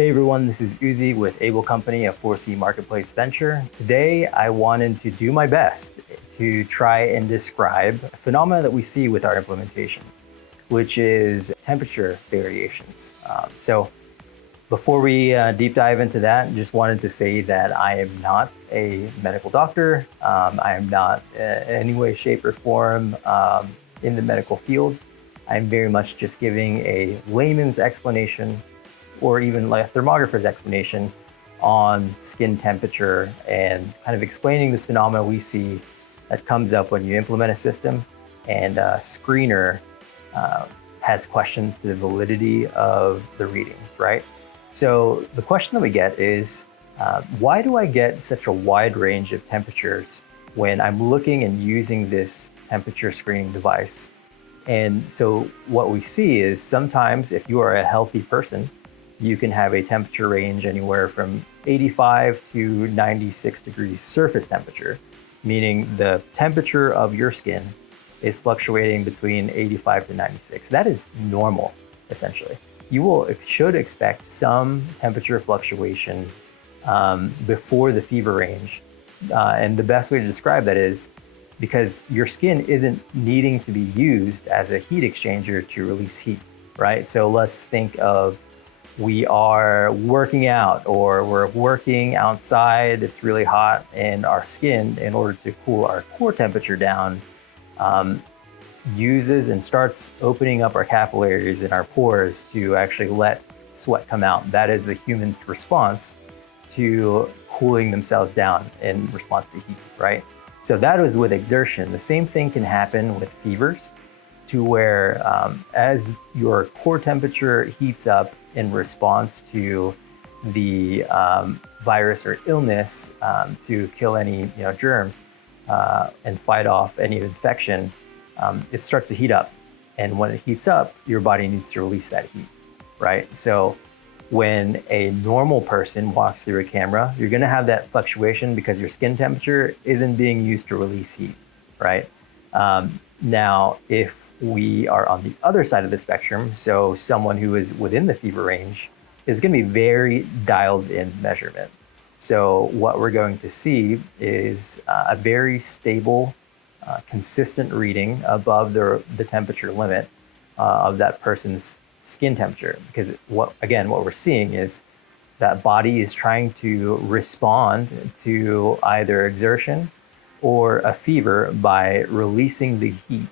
Hey everyone, this is Uzi with Able Company, a 4C marketplace venture. Today, I wanted to do my best to try and describe a phenomena that we see with our implementations, which is temperature variations. So before we deep dive into that, just wanted to say that I am not a medical doctor. I am not in any way, shape, or form in the medical field. I'm very much just giving a layman's explanation or even like a thermographer's explanation on skin temperature and kind of explaining this phenomena we see that comes up when you implement a system and a screener has questions to the validity of the readings, right? So the question that we get is, why do I get such a wide range of temperatures when I'm looking and using this temperature screening device? And so what we see is sometimes if you are a healthy person, you can have a temperature range anywhere from 85 to 96 degrees surface temperature, meaning the temperature of your skin is fluctuating between 85 to 96. That is normal, essentially. You should expect some temperature fluctuation before the fever range. And the best way to describe that is because your skin isn't needing to be used as a heat exchanger to release heat, right? So let's think of we are working out or we're working outside, it's really hot, and our skin, in order to cool our core temperature down, uses and starts opening up our capillaries and our pores to actually let sweat come out. That is the human's response to cooling themselves down in response to heat, right? So that was with exertion. The same thing can happen with fevers, to where as your core temperature heats up in response to the virus or illness to kill any germs and fight off any infection, it starts to heat up. And when it heats up, your body needs to release that heat, right? So when a normal person walks through a camera, you're gonna have that fluctuation because your skin temperature isn't being used to release heat, right? Now, if we are on the other side of the spectrum, so someone who is within the fever range is going to be very dialed in measurement. So what we're going to see is a very stable, consistent reading above the temperature limit of that person's skin temperature. Because what we're seeing is that body is trying to respond to either exertion or a fever by releasing the heat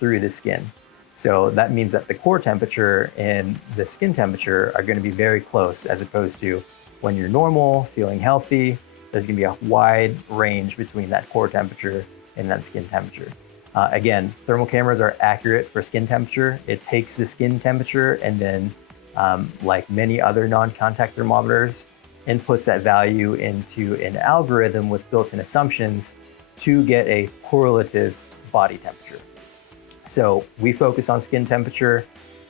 through the skin. So that means that the core temperature and the skin temperature are going to be very close, as opposed to when you're normal, feeling healthy, there's going to be a wide range between that core temperature and that skin temperature. Again, thermal cameras are accurate for skin temperature. It takes the skin temperature and then, like many other non-contact thermometers, inputs that value into an algorithm with built-in assumptions to get a correlative body temperature. So we focus on skin temperature.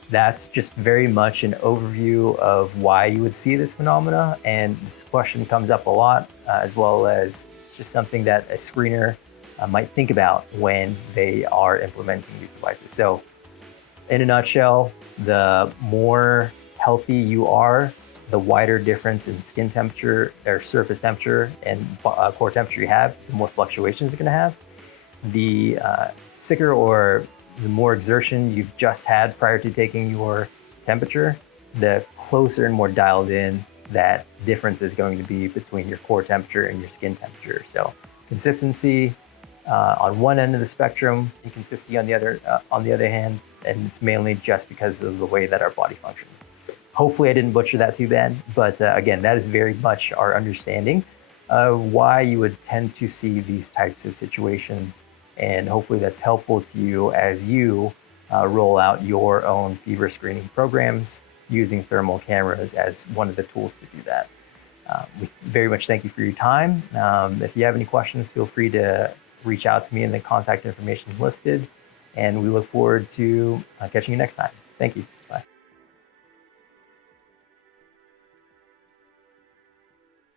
That's just very much an overview of why you would see this phenomena. And this question comes up a lot, as well as just something that a screener might think about when they are implementing these devices. So in a nutshell, the more healthy you are, the wider difference in skin temperature or surface temperature and core temperature you have, the more fluctuations you're gonna have. The sicker or the more exertion you've just had prior to taking your temperature, the closer and more dialed in that difference is going to be between your core temperature and your skin temperature. So consistency on one end of the spectrum, inconsistency on the other hand, and it's mainly just because of the way that our body functions. Hopefully I didn't butcher that too bad, but again, that is very much our understanding of why you would tend to see these types of situations. And hopefully that's helpful to you as you roll out your own fever screening programs using thermal cameras as one of the tools to do that. We very much thank you for your time. If you have any questions, feel free to reach out to me in the contact information listed. And we look forward to catching you next time. Thank you.